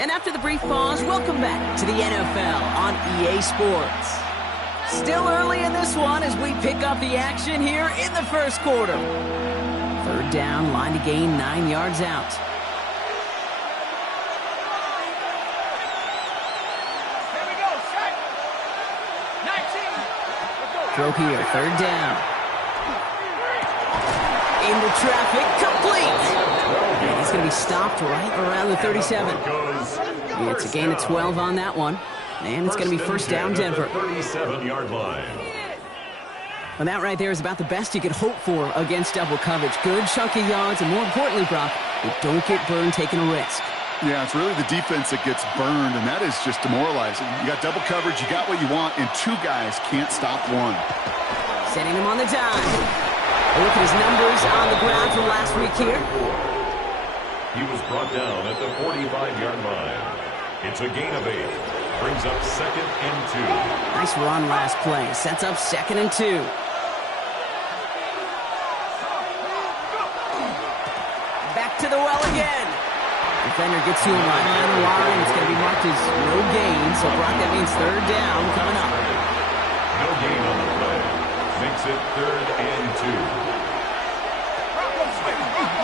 And after the brief pause, welcome back to the NFL on EA Sports. Still early in this one as we pick up the action here in the first quarter. Third down, line to gain 9 yards out. Throw here, third down. Into traffic, complete. And he's going to be stopped right around the 37. It's a gain of 12 on that one. And it's going to be first down, Denver. 37-yard line. And that right there is about the best you could hope for against double coverage. Good chunky yards, and more importantly, Brock, you don't get burned taking a risk. Yeah, it's really the defense that gets burned, and that is just demoralizing. You got double coverage, you got what you want, and two guys can't stop one. Setting him on the dime. A look at his numbers on the ground from last week here. He was brought down at the 45-yard line. It's a gain of 8. Brings up 2nd and 2. Nice run last play. Sets up 2nd and 2. Back to the well again. Defender gets to him right on the line. It's going to be marked as no gain. So, Brock, that means third down coming up. No gain on the play. Makes it 3rd and 2.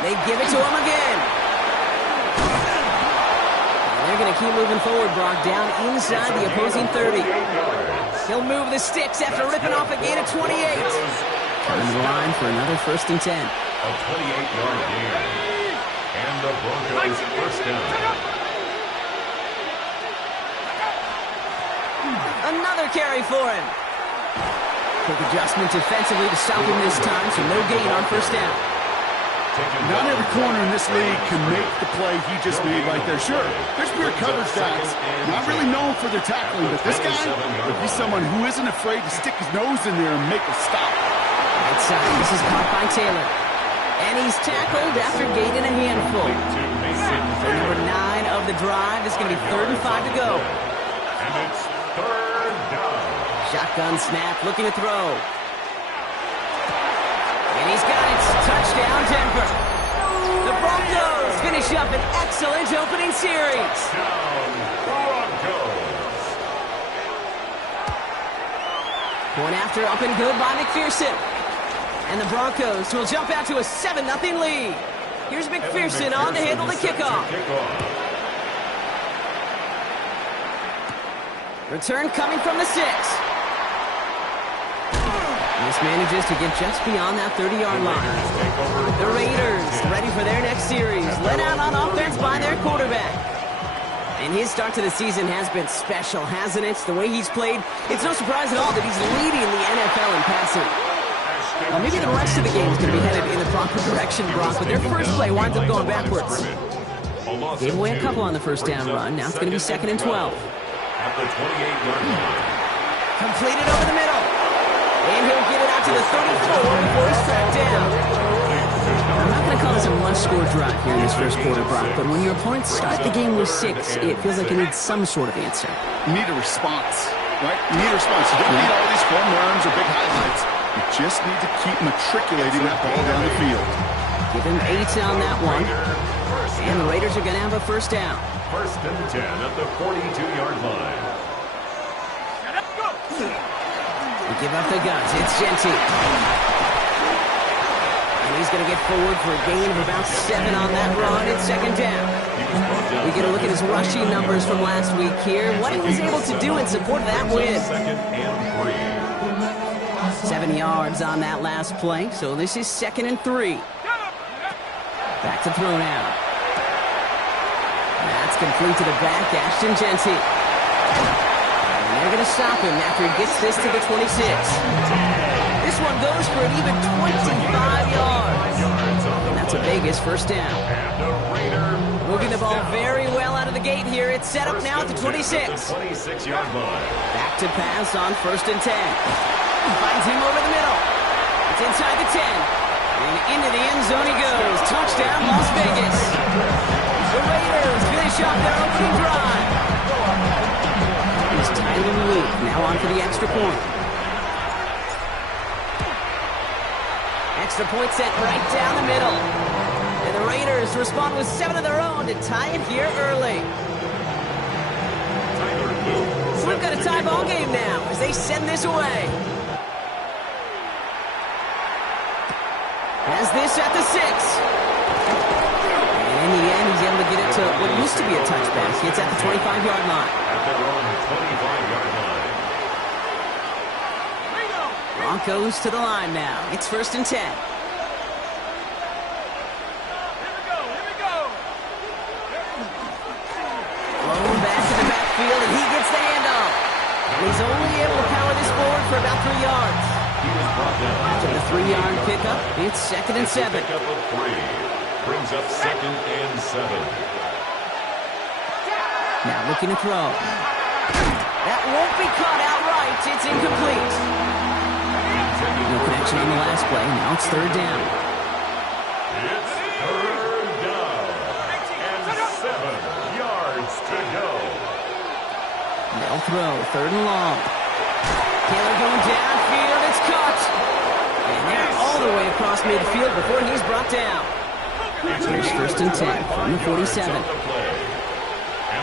They give it to him again. They're going to keep moving forward, Brock, down inside the opposing 30. He'll move the sticks after ripping off a gain of 28. Coming to the line for another 1st and 10. A 28-yard gain. And the Broncos first down. Another carry for him. Quick adjustment defensively to stop him this time, so no gain on first down. Not every corner in this league can make the play he just made right there. Sure, there's pure coverage guys, not really known for their tackling, but this guy would be someone who isn't afraid to stick his nose in there and make a stop. Right side, this is caught by Taylor. And he's tackled after gaining a handful. So number 9 of the drive is going to be 3rd and 5 to go. And it's 3rd down. Shotgun snap, looking to throw. And he's got it. Touchdown, Denver. The Broncos finish up an excellent opening series. Broncos. Point after up and good by McPherson. And the Broncos will jump out to a 7-0 lead. Here's McPherson on to handle the kickoff. Return coming from the 6. This manages to get just beyond that 30-yard line. The Raiders ready for their next series. Led out on offense by their quarterback. And his start to the season has been special, hasn't it? The way he's played, it's no surprise at all that he's leading the NFL in passing. Well, maybe the rest of the game is going to be headed in the proper direction, Brock, but their first play winds up going backwards. Gave away a couple on the first down run. Now it's going to be 2nd and 12. At the 28-yard line. Completed over the middle. And he'll get it out to the 34 before he's tracked down. I'm not going to call this a must-score drive here in this first quarter, Brock, but when your opponents start the game with 6, it feels like you need some sort of answer. You need a response, right? You need a response. You don't need all these home runs or big highlights. You just need to keep matriculating that ball down the field. Give him 8 on that one. And the Raiders are going to have a first down. 1st and 10 at the 42-yard line. They give up the guns. It's Genty. And he's going to get forward for a gain of about 7 on that run. It's 2nd down. We get a look at his rushing numbers from last week here. What he was able to do in support of that win. 2nd and 3. 7 yards on that last play. So this is 2nd and 3. Back to throw now. That's complete to the back. Ashton Genty. And they're going to stop him after he gets this to the 26. This one goes for an even 25 yards. And that's a Vegas first down. Moving the ball very well out of the gate here. It's set up now at the 26. 26-yard line. Back to pass on 1st and 10. Finds him over the middle. It's inside the 10. And into the end zone he goes. Touchdown, Las Vegas. The Raiders finish off their opening drive. Here's Tyler Luke now on for the extra point. Extra point set right down the middle. And the Raiders respond with 7 of their own to tie it here early. we've got a tie ball game now as they send this away. Has this at the 6. And in the end, he's able to get it to what used to be a touchback. It's at the 25-yard line. At their own 25-yard line. Broncos to the line now. It's 1st and 10. Blown back to the backfield, and he gets the handoff. And he's only able to power this forward for about 3 yards. He was brought down. After the 3-yard pickup, it's 2nd and 7. Pickup of 3. Brings up 2nd and 7. Now looking to throw. That won't be caught outright. It's incomplete. No connection on the last play. Now it's 3rd down. It's 3rd down. And 7 yards to go. They'll throw. 3rd and long. Taylor going downfield. It's caught. And they're all the way across midfield before he's brought down. Here's 1st and 10 from the 47. And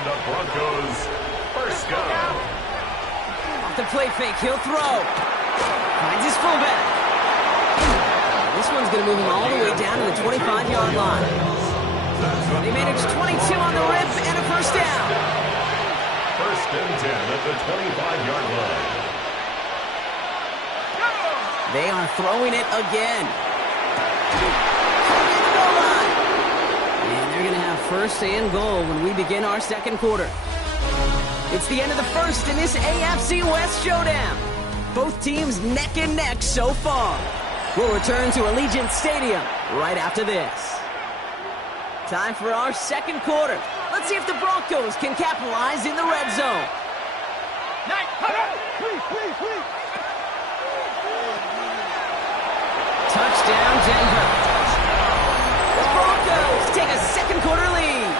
the Broncos first down. Off the play fake. He'll throw. Finds his fullback. This one's going to move him all the way down to the 25-yard line. They manage 22 on the rip and a 1st down. 1st and 10 at the 25-yard line. They are throwing it again. And they're going to have 1st and goal when we begin our 2nd quarter. It's the end of the 1st in this AFC West showdown. Both teams neck and neck so far. We'll return to Allegiant Stadium right after this. Time for our 2nd quarter. Let's see if the Broncos can capitalize in the red zone. Touchdown, Denver. The Broncos take a 2nd quarter lead.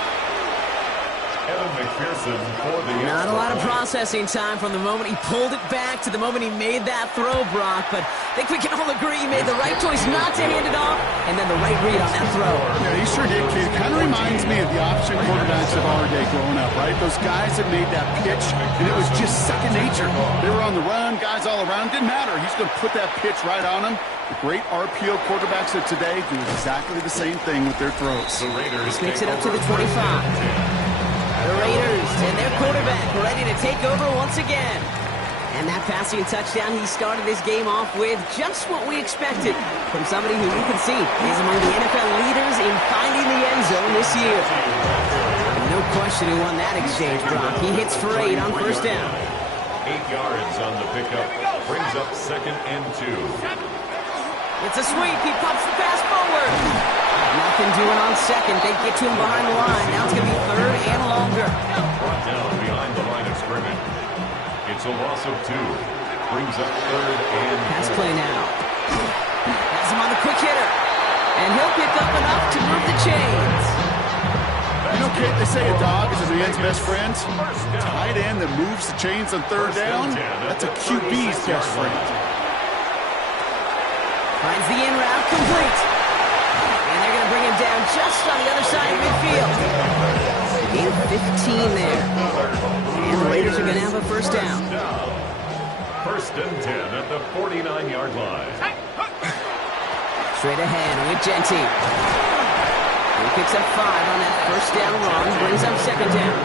Evan McPherson for the Not a lot of processing time from the moment he pulled it back to the moment he made that throw, Brock. But I think we can all agree he made the right choice not to hand it off, and then the right read on that throw. Yeah, he sure did, kid. Kind of reminds me of the option quarterbacks of our day growing up, right? Those guys that made that pitch, and it was just second nature. They were on the run, guys all around. Didn't matter. He's going to put that pitch right on them. The great RPO quarterbacks of today do exactly the same thing with their throws. The Raiders Makes it up to the 25. The Raiders and their quarterback ready to take over once again. And that passing touchdown he started this game off with just what we expected from somebody who you can see is among the NFL leaders in finding the end zone this year. No question who won that exchange, Brock. He hits for 8 on 1st down. 8 yards on the pickup. Brings up 2nd and 2. It's a sweep. He pumps the pass forward. Nothing doing on 2nd. They get to him behind the line. Now it's going to be 3rd and longer. Brought down behind the line of scrimmage. It's a loss of 2. Brings up 3rd and Pass 4. play now. Has him on the quick hitter. And he'll pick up enough to move the chains. You know, Kate, they say a dog is a man's best friend. Tight end that moves the chains on 3rd down, that's a QB's best friend. Finds the in route complete. And they're going to bring him down just on the other side of midfield. Gain of 15 there. And the Raiders are going to have a 1st down. 1st and 10 at the 49-yard line. Straight ahead with Genty. He picks up 5 on that 1st down run. Brings up 2nd down.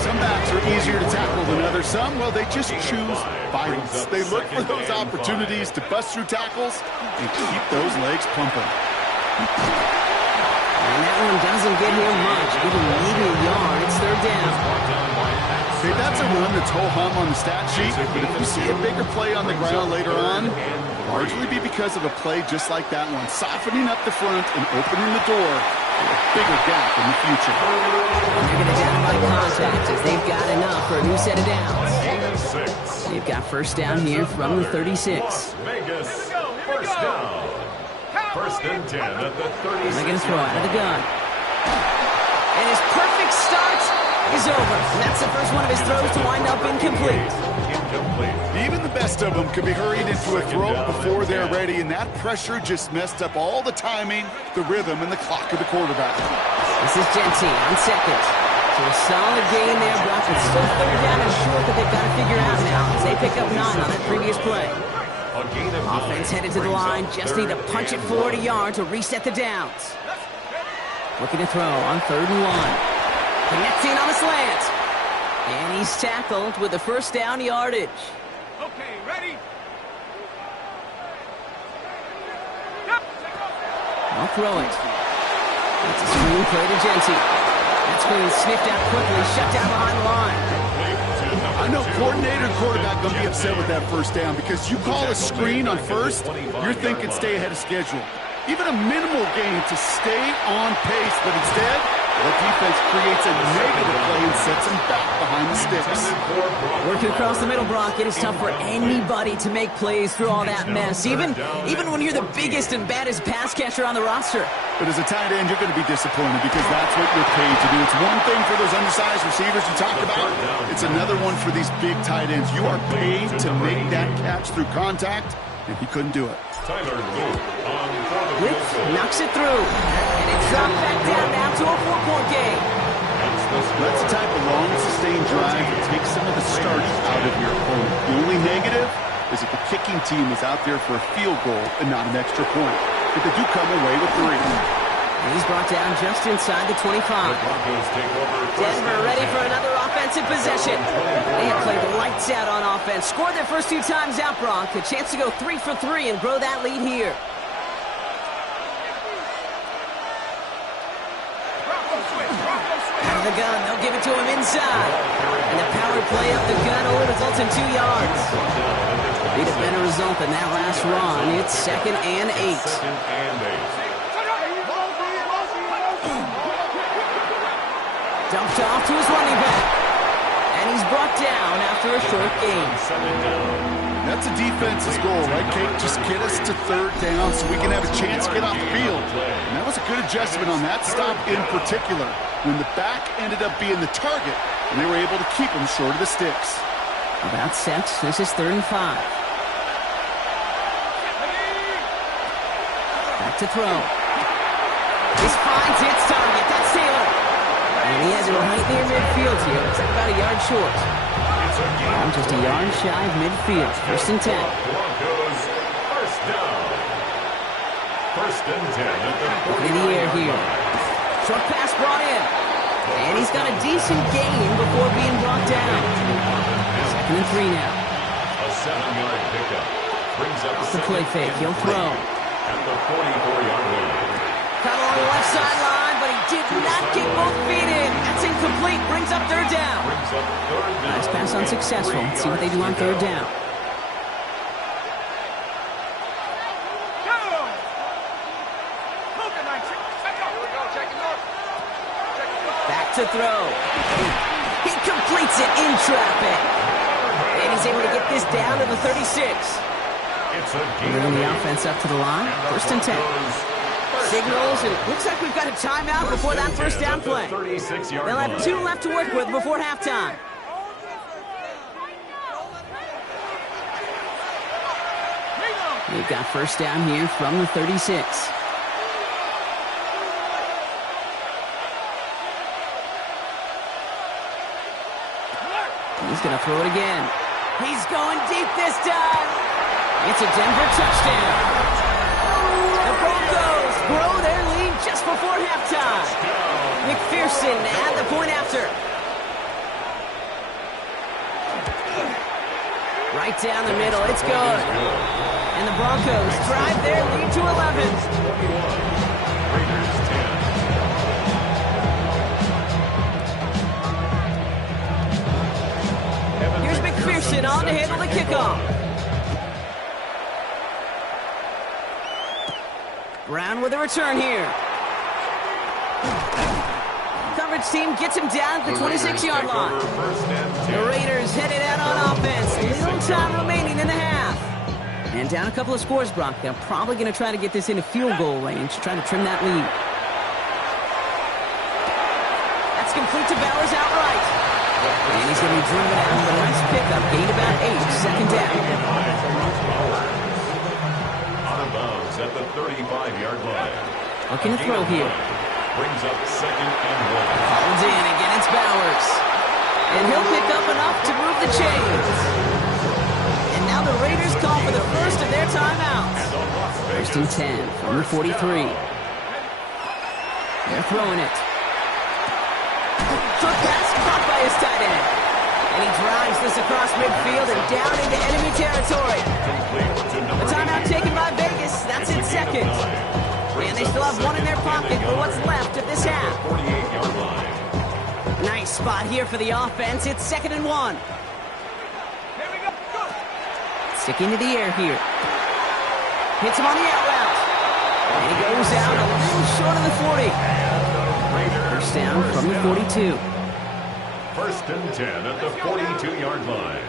Some backs are easier to tackle than others. Some, well, they just choose violence. They look for those opportunities to bust through tackles and keep those legs pumping. And that one doesn't get him much. Even maybe a yard. It's 3rd down. See, that's a run that's ho-hum on the stat sheet, but if you see a bigger play on the ground later on, largely be because of a play just like that one, softening up the front and opening the door for a bigger gap in the future. And they're going to down by contact as they've got enough for a new set of downs. Gain of 6. They've got 1st down here from the 36. Vegas, 1st down. 1st and 10 at the 36. They're going to throw out of the gun. And his perfect start is over. And that's the first one of his throws to wind up incomplete. Even the best of them could be hurried into a throw before they're ready, and that pressure just messed up all the timing, the rhythm, and the clock of the quarterback. This is Genty on 2nd. So a solid gain there, Brock. It's still third down and short that they've got to figure out now as they pick up 9 on that previous play. Offense headed to the line. Just need to punch it forward a yard to reset the downs. Looking to throw on 3rd and 1. Connecting on the slant. And he's tackled with the first down yardage. Okay, ready? I'll throw it. It's a screen play to Genty. That screen sniffed out quickly, shut down behind the line. I know coordinator and quarterback going to be upset with that first down because you call a screen on first, you're thinking stay ahead of schedule. Even a minimal gain to stay on pace, but instead, the defense creates a negative play and sets them back behind the sticks. Working across the middle, Brock, it is tough for anybody to make plays through all that mess, even when you're the biggest and baddest pass catcher on the roster. But as a tight end, you're going to be disappointed because that's what you're paid to do. It's one thing for those undersized receivers you talked about. It's another one for these big tight ends. You are paid to make that catch through contact, and he couldn't do it. Blitz knocks it through, and it's dropped back down now to a 4-point game. That's the type of long, sustained drive that takes some of the starch out of your opponent. The only negative is that the kicking team is out there for a field goal and not an extra point. But they do come away with 3. And he's brought down just inside the 25. Denver ready for another offensive possession. They have played lights out on offense. Scored their first 2 times out, Brock. A chance to go 3 for 3 and grow that lead here. Out of the gun, they'll give it to him inside. And the power play up the gun only results in 2 yards. Need a better result than that last run. It's 2nd and 8. Dumped off to his running back. And he's brought down after a short gain. That's a defense's goal, right, Kate? Just get us to 3rd down so we can have a chance to get off the field. And that was a good adjustment on that stop in particular, when the back ended up being the target, and they were able to keep him short of the sticks. About set. This is 3rd and 5. Back to throw. This finds its target. That's Taylor. And he has it right near midfield here. It's about a yard short. I'm just a yard shy of midfield. 1st and 10. Broncos, first down. 1st and 10. Looking in the air here. Short pass brought in. And he's got a decent gain before being brought down. 2nd and 3 now. A 7-yard pickup. Brings up Off the play fake. He'll throw. At the 44-yard line. Cut along the left sideline, but he did not get both feet in. That's incomplete. Brings up 3rd down. Nice pass unsuccessful. Let's see what they do on 3rd down. Back to throw. He completes it in traffic. And he's able to get this down to the 36. Bringing the offense up to the line. 1st and 10. Signals, and it looks like we've got a timeout before that first down play. They'll have 2 left to work with before halftime. They've got first down here from the 36. He's going to throw it again. He's going deep this time. It's a Denver touchdown. The Broncos grow their lead just before halftime. McPherson at the point after. Right down the middle. It's good. And the Broncos drive their lead to 11. Here's McPherson on to handle the kickoff. Brown with a return here. Coverage team gets him down at the 26-yard line. The Raiders headed out on offense. Little time remaining in the half. And down a couple of scores, Brock. They're probably going to try to get this into field goal range, trying to trim that lead. That's complete to Bowers outright. And he's going to be driven out with a nice pickup. Gain about 8. 2nd down. At the 35-yard line. Looking to throw here. Brings up 2nd and 1. Holds in. Again, it's Bowers. And he'll pick up enough to move the chains. And now the Raiders call for the first of their timeouts. First and 10 from the 43. They're throwing it. Short pass caught by his tight end. And he drives this across midfield and down into enemy territory. A timeout taken by Vegas. That's its second. And they still have one in their pocket for what's left of this half. Nice spot here for the offense. It's 2nd and 1. Sticking to the air here. Hits him on the out route. And he goes out a little short of the 40. First down from the 42. First and 10 at the 42-yard line.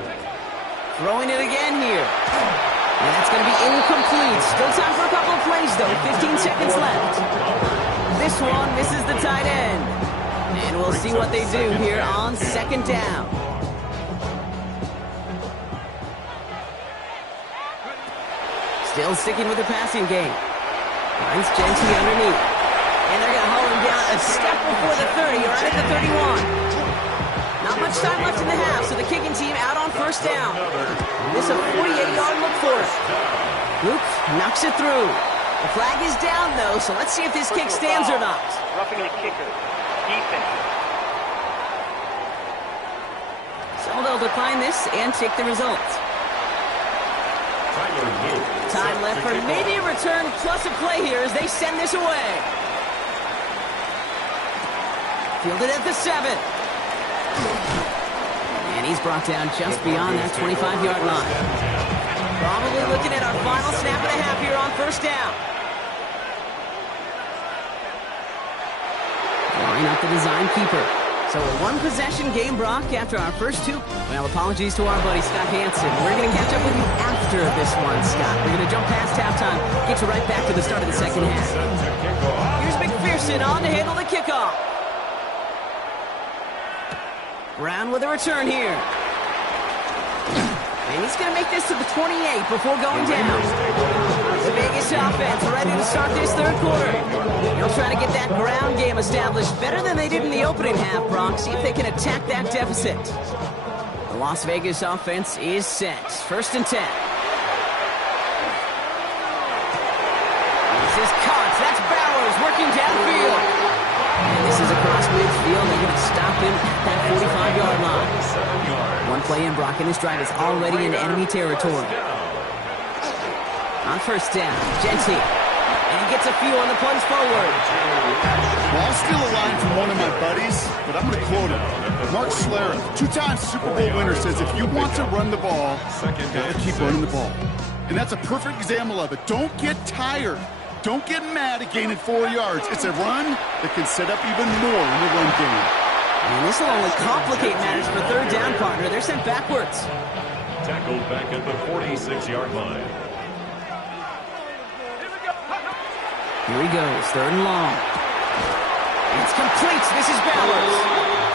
Throwing it again here. And that's going to be incomplete. Still time for a couple of plays, though. 15 seconds left. This one misses the tight end. And we'll see what they do here on 2nd down. Still sticking with the passing game. Finds Genty underneath. And they're going to haul him down a step before the 30, or right at the 31. Not much time left in the half, so the kicking team out on first down. This is a 48-yard look for it. Luke knocks it through. The flag is down, though, so let's see if this kick stands or not. Roughing the kicker. Defense. So they'll decline this and take the results. Time left for maybe a return plus a play here as they send this away. Fielded at the 7. And he's brought down just beyond that 25-yard line. Probably looking at our final snap and a half here on first down. Drawing up the design keeper. So a one-possession game, Brock, after our first two. Well, apologies to our buddy Scott Hansen. We're going to catch up with you after this one, Scott. We're going to jump past halftime, get you right back to the start of the second half. Here's McPherson on to handle the kickoff. Brown with a return here. And he's going to make this to the 28 before going down. The Vegas offense ready to start this third quarter. They'll try to get that ground game established better than they did in the opening half, Brock. See if they can attack that deficit. The Las Vegas offense is set. First and 10. This is caught. That's Bowers working downfield. And this is across midfield. They're going to stop him at that 45-yard line. One play in, Brock, and this drive is already in enemy territory. On first down, Genty. And he gets a few on the plunge forward. Well, I'll steal a line from one of my buddies, but I'm going to quote him. Mark Schlereth, 2-time Super Bowl winner, says if you want to run the ball, you got to keep running the ball. And that's a perfect example of it. Don't get tired. Don't get mad at gaining 4 yards. It's a run that can set up even more in the run game. And this will only complicate matters for third down, partner. They're sent backwards. Tackled back at the 46-yard line. Here he goes, 3rd and long. It's complete. This is Bowers.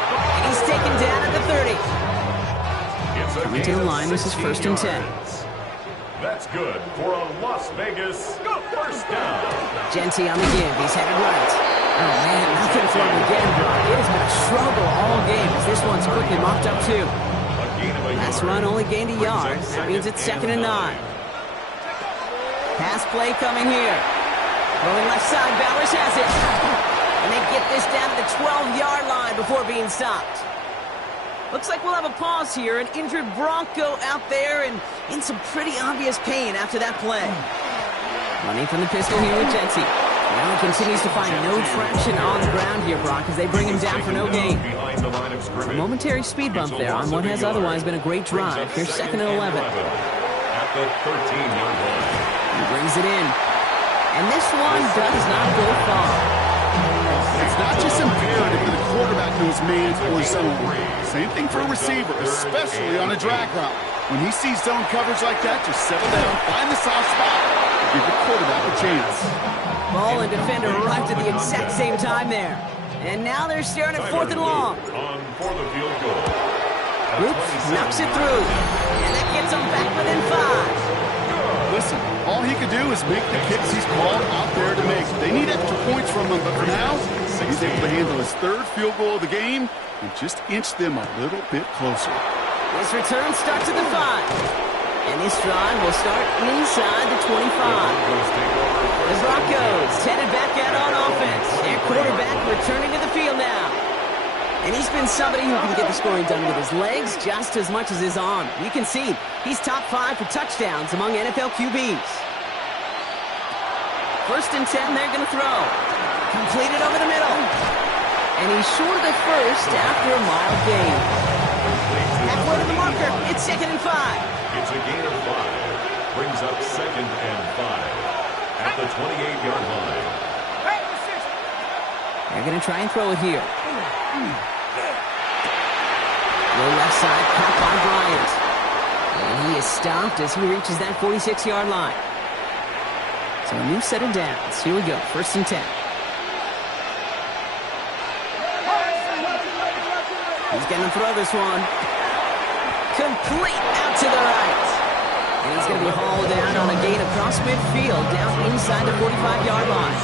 And he's taken down at the 30. Coming to the line, this is 1st and 10. That's good for a Las Vegas first down. Genty on the give. He's headed right. Oh, man, nothing for him again, Brock. It has been a struggle all game as this one's quickly mopped up, too. Last run only gained a yard. That means it's 2nd and 9. Pass play coming here. Rolling left side, Bowers has it. And they get this down to the 12-yard line before being stopped. Looks like we'll have a pause here. An injured Bronco out there and in some pretty obvious pain after that play. Running from the pistol here with Genty. Now he continues to find no traction on the ground here, Brock, as they bring him down for no gain. A momentary speed bump there on what has otherwise been a great drive. Here's 2nd and 11. At the 13-yard line. He brings it in. And this one does not go far. It's not just imperative that the quarterback knows man or zone. Same thing for a receiver, especially on a drag route. When he sees zone coverage like that, just settle down, find the soft spot, and give the quarterback a chance. Ball and defender arrived at the exact same time there. And now they're staring at 4th and long. On for the field goal. Brooks knocks it through. And that gets them back within 5. Listen, all he could do is make the kicks he's called out there to make. They need extra points from him, but for now, He's able to handle his third field goal of the game and just inch them a little bit closer. This return starts at the 5. And this drive will start inside the 25. The Broncos headed back out on offense. Their quarterback returning to the field now. And he's been somebody who can get the scoring done with his legs just as much as his arm. You can see he's top 5 for touchdowns among NFL QBs. First and 10, they're going to throw. Completed over the middle. And he's short of the first after a mild gain. Halfway to the marker. It's 2nd and 5. It's a gain of 5. Brings up 2nd and 5 at the 28-yard line. They're going to try and throw it here. Low left side, caught by Bryant. And he is stopped as he reaches that 46-yard line. So a new set of downs. Here we go, 1st and 10. He's going to throw this one. Complete out to the right. And he's going to be hauled down on a gain across midfield, down inside the 45-yard line.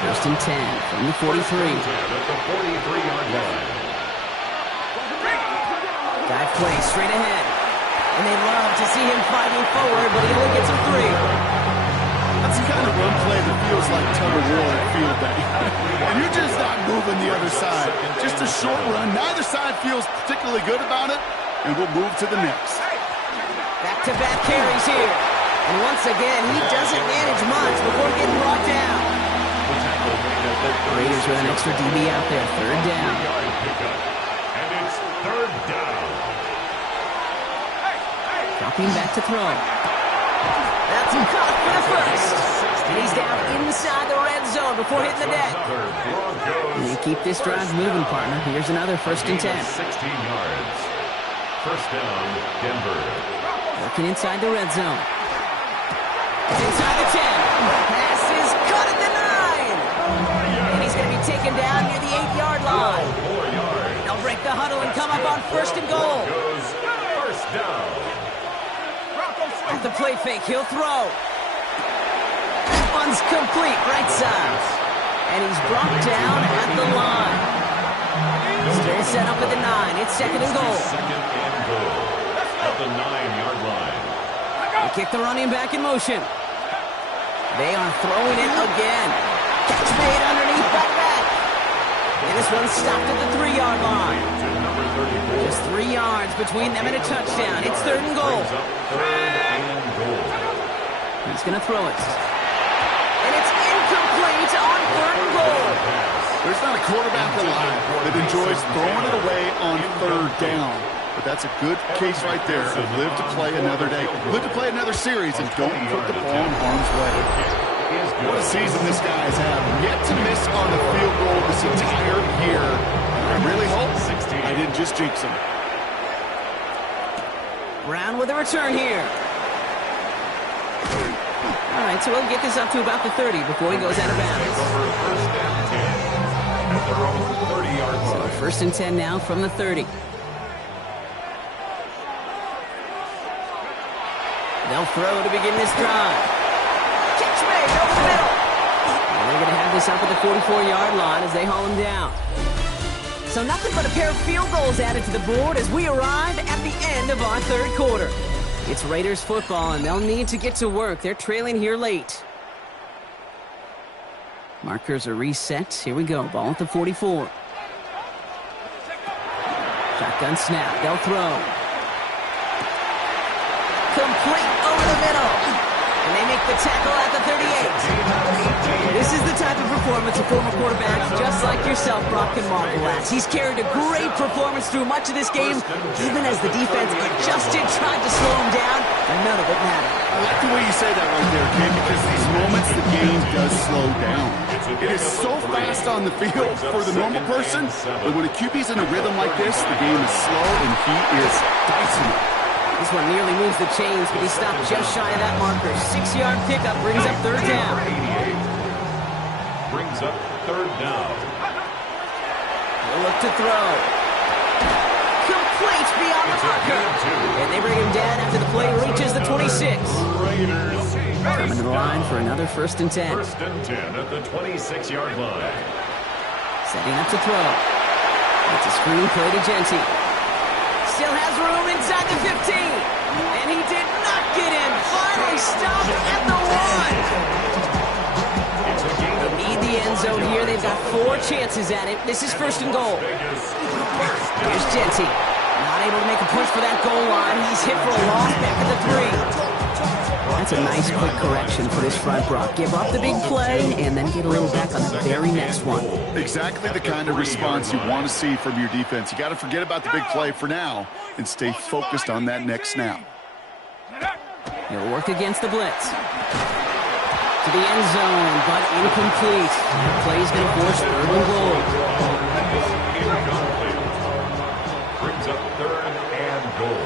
1st and 10 from the 43. At the 43-yard line. Dive play straight ahead. And they love to see him fighting forward, but he only gets a 3. That's the kind of run play that feels like tug of war at field day. And you're just not moving the other side. Just a short run. Neither side feels particularly good about it. And we'll move to the next. Back-to-back carries here. And once again, he doesn't manage much before getting brought down. Raiders with an extra DB out there. 3rd down. And it's 3rd down. Dropping back to throw. That's caught for the first. And he's down inside the red zone before hitting the deck. And you keep this drive moving, partner. Here's another 1st and 10. 16 yards. 1st down, Denver. Working inside the red zone. It's inside the 10. Pass is caught at the 9. And he's going to be taken down near the 8-yard line. 4 yards. They'll break the huddle and come up on 1st and goal. Goes 1st down. At the play fake, he'll throw. That one's complete, right side. And he's brought down at the line. Still set up at the 9. It's 2nd and goal. 2nd and goal. At the 9-yard line. They kick the running back in motion. They are throwing it again. Catch made underneath by back. And this one's stopped at the 3-yard line. Just 3 yards between them and a touchdown. It's 3rd and goal. 3rd and goal. He's going to throw it. And it's incomplete on 3rd and goal. There's not a quarterback alive that enjoys throwing it away on 3rd down. But that's a good case right there of live to play another day. Live to play another series and don't put the ball in harm's way. What a season this guy has had. Yet to miss on the field goal this entire year. I really hope I didn't just jinx him. Brown with a return here. All right, so we'll get this up to about the 30 before he goes out of bounds. So 1st and 10 now from the 30. They'll throw to begin this drive. Catch made over the middle. And they're going to have this up at the 44-yard line as they haul him down. So nothing but a pair of field goals added to the board as we arrive at the end of our 3rd quarter. It's Raiders football, and they'll need to get to work. They're trailing here late. Markers are reset. Here we go. Ball at the 44. Shotgun snap. They'll throw. Complete over the middle. And they make the tackle at the 38. This is the type of performance a former quarterback just like yourself, Brock, can marvel at. He's carried a great performance through much of this game, even as the defense adjusted, tried to slow him down, and none of it mattered. I like the way you say that right there, Ken, because these moments the game does slow down. It is so fast on the field for the normal person, but when a QB's in a rhythm like this, the game is slow and he is dicing it. This one nearly moves the chains, but he stopped just shy of that marker. 6-yard pickup brings up 3rd down. Brings up 3rd down. He'll look to throw. Complete beyond the marker. And they bring him down after the play reaches the 26. Coming to the line for another 1st and 10. 1st and 10 at the 26-yard line. Setting up to throw. It's a screen play to Genty. Still has room inside the 15. And he did not get in. Finally stopped at the 1. They need the end zone here. They've got 4 chances at it. This is first and goal. Here's Genty. Not able to make a push for that goal line. He's hit for a loss back at the 3. That's a nice quick correction for this front, Brock. Give up the big play and then get a little back on the very next one. Exactly the kind of response you want to see from your defense. You got to forget about the big play for now and stay focused on that next snap. He'll work against the blitz. To the end zone, but incomplete. The play's going to force third and goal. Brings up third and goal.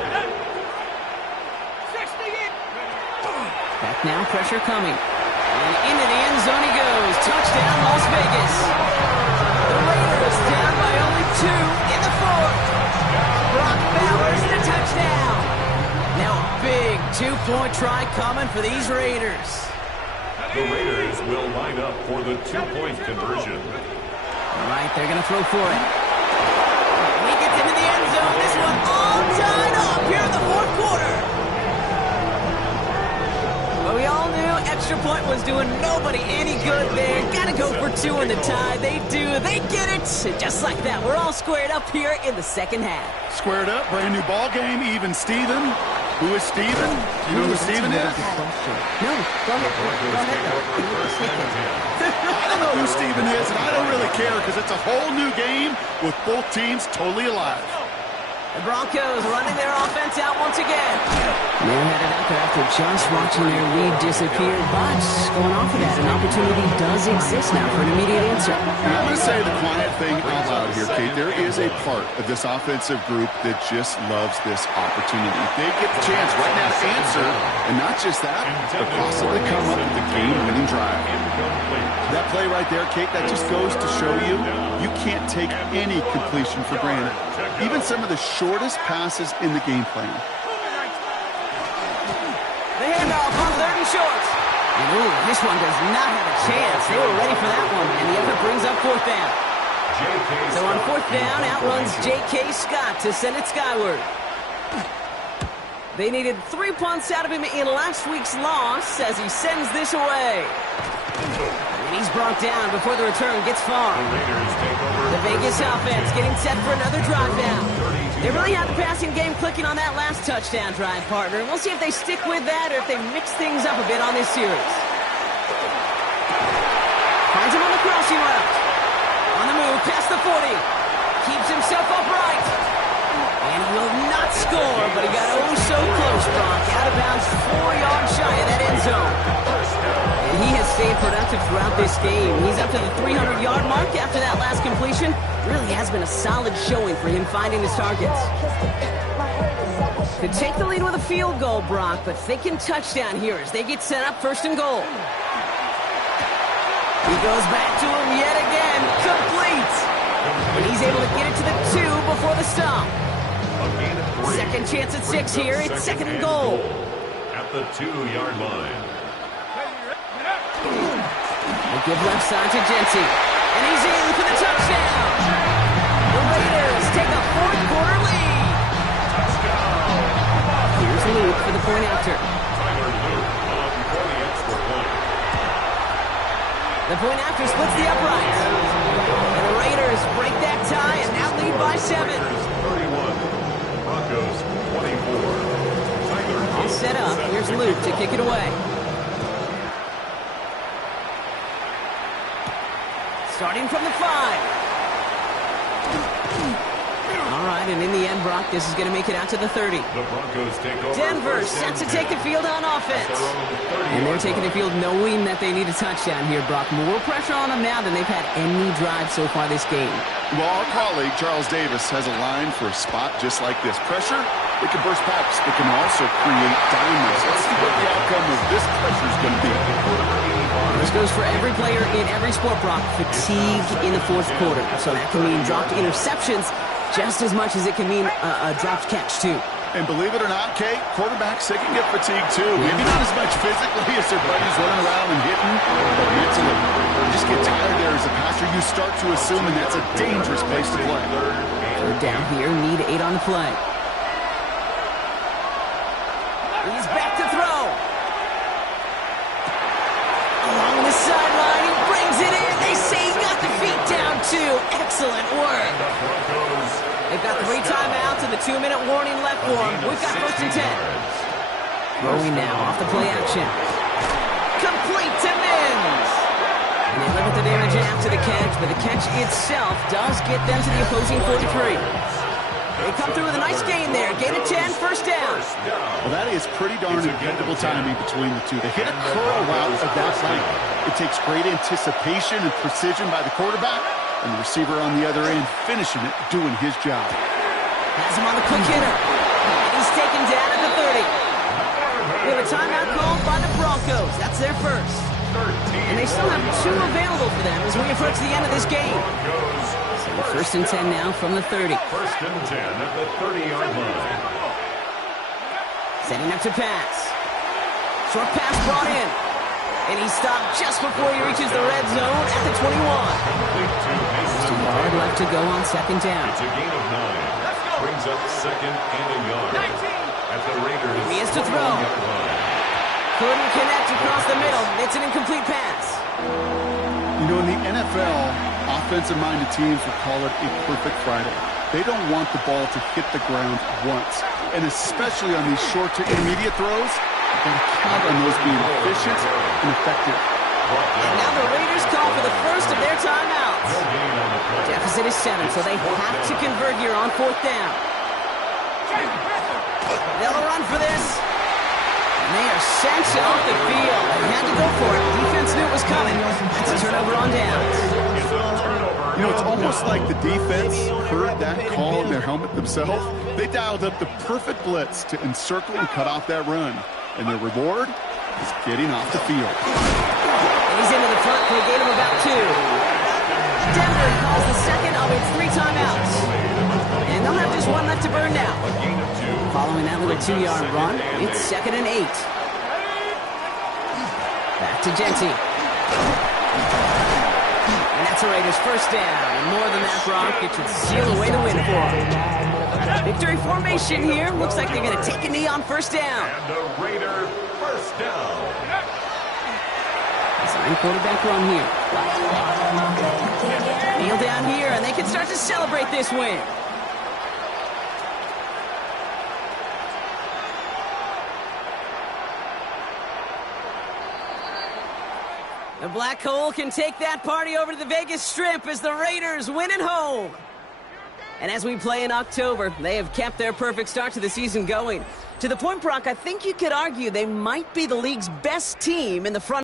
Back now, pressure coming. And into the end zone he goes. Touchdown, Las Vegas. The Raiders down by only 2 in the 4th. Brock Bowers the touchdown. Now a big 2-point try coming for these Raiders. The Raiders will line up for the 2-point conversion. All right, they're going to throw for it. He gets into the end zone. This one all tied up here in the 4th quarter. But we all knew extra point was doing nobody any good there. Got to go for 2 in the tie. They do. They get it. Just like that, we're all squared up here in the second half. Squared up, brand new ball game, even Steven. Who is Steven? Do you know who Steven is? No, go ahead. I don't know who Steven is, and I don't really care because it's a whole new game with both teams totally alive. The Broncos running their offense out once again. They're headed out there after just watching their lead disappear, but going off of that, an opportunity does exist now for an immediate answer. And I'm going to say the quiet thing out loud here, Kate. There is a part of this offensive group that just loves this opportunity. They get the chance right now to answer, and not just that, but possibly come up with the game-winning drive. That play right there, Kate, that just goes to show you, you can't take any completion for granted. Even some of the shortest passes in the game plan. The handoff on 3rd and short. And ooh, this one does not have a chance. They were ready for that one, and the effort brings up 4th down. So on 4th down, outruns J.K. Scott to send it skyward. They needed 3 punts out of him in last week's loss as he sends this away. And he's brought down before the return gets far. The Vegas offense getting set for another drive down. They really had the passing game clicking on that last touchdown drive, partner. We'll see if they stick with that or if they mix things up a bit on this series. Finds him on the crossing route. On the move, past the 40. Keeps himself upright. And he will not score, but he got oh so close, Brock. Out of bounds 4 yards shy of that end zone. And he has stayed productive throughout this game. He's up to the 300-yard mark after that last completion. Really has been a solid showing for him finding his targets. Could take the lead with a field goal, Brock, but thinking touchdown here as they get set up 1st and goal. He goes back to him yet again, complete. And he's able to get it to the 2 before the stop. Second chance at 6 here. It's 2nd and goal. At the 2-yard line. They give left side to Genty. And he's in for the touchdown. The Raiders take a 4th quarter lead. Here's Luke for the point after. The point after splits the uprights. And the Raiders break that tie and now lead by 7. 31. Broncos 24. All set up. Here's Luke to kick it away. Starting from the 5. All right, and in the end, Brock, this is going to make it out to the 30. The Broncos take over. Denver set to take the field on offense. And they're taking the field knowing that they need a touchdown here, Brock. More pressure on them now than they've had any drive so far this game. Well, our colleague, Charles Davis, has a line for a spot just like this. Pressure, it can burst pipes. It can also create diamonds. Let's see what the outcome of this pressure is going to be. This goes for every player in every sport, Brock. Fatigue in the 4th quarter. So that can mean dropped interceptions just as much as it can mean a dropped catch, too. And believe it or not, Kate, quarterbacks, they can get fatigued too. Maybe not as much physically as their buddies running around and hitting, but mentally. You just get tired there as a passer. You start to assume, and that's a dangerous place to play. Third down here, need 8 on the play. He's back to throw. Along the sideline, he brings it in. They say he got the feet down too. Excellent work. They've got 3 timeouts and the 2-minute warning left for them. We've got 1st and 10. Throwing now off the play action. Complete to Mims. And they limit the damage after the catch, but the catch itself does get them to the opposing 43. They come through with a nice gain there. Gain of 10, 1st down. Well, that is pretty darn dependable timing between the two. They hit a curl route of that length. It takes great anticipation and precision by the quarterback, and the receiver on the other end finishing it, doing his job. Has him on the quick hitter. He's taken down at the 30. We have a timeout called by the Broncos. That's their first. And they still have 2 available for them as we approach the end of this game. So 1st and 10 now from the 30. 1st and 10 at the 30-yard line. Setting up to pass. Short pass brought in. And he stopped just before he reaches the red zone at the 21. Just a yard left to go on 2nd down. It's a gain of 9. Brings up 2nd and a yard. At the Raiders. He has to throw. Couldn't connect across the middle. It's an incomplete pass. You know, in the NFL, offensive-minded teams would call it a perfect Friday. They don't want the ball to hit the ground once. And especially on these short to intermediate throws, you've got to count on those being efficient and effective. And now the Raiders call for the first of their timeouts. Deficit is 7, so they have to convert here on 4th down. They'll run for this. And they are sent off the field. They had to go for it. Defense knew it was coming. That's a turnover on downs. You know, it's almost like the defense heard that call in their helmet themselves. They dialed up the perfect blitz to encircle and cut off that run. And their reward is getting off the field. And he's into the front for a gain of about 2. Denver calls the second of its 3 timeouts. And they'll have just 1 left to burn now. Following that little 2-yard run, it's 2nd and 8. Back to Genty. And that's a Raiders 1st down. And more than that, Brock, it should seal away the win for them. Victory formation here. Looks like they're going to take a knee on 1st down. And the Raider 1st down. Design quarterback run here. Kneel down here, and they can start to celebrate this win. The Black Hole can take that party over to the Vegas Strip as the Raiders win at home. And as we play in October, they have kept their perfect start to the season going. To the point, Brock, I think you could argue they might be the league's best team in the front.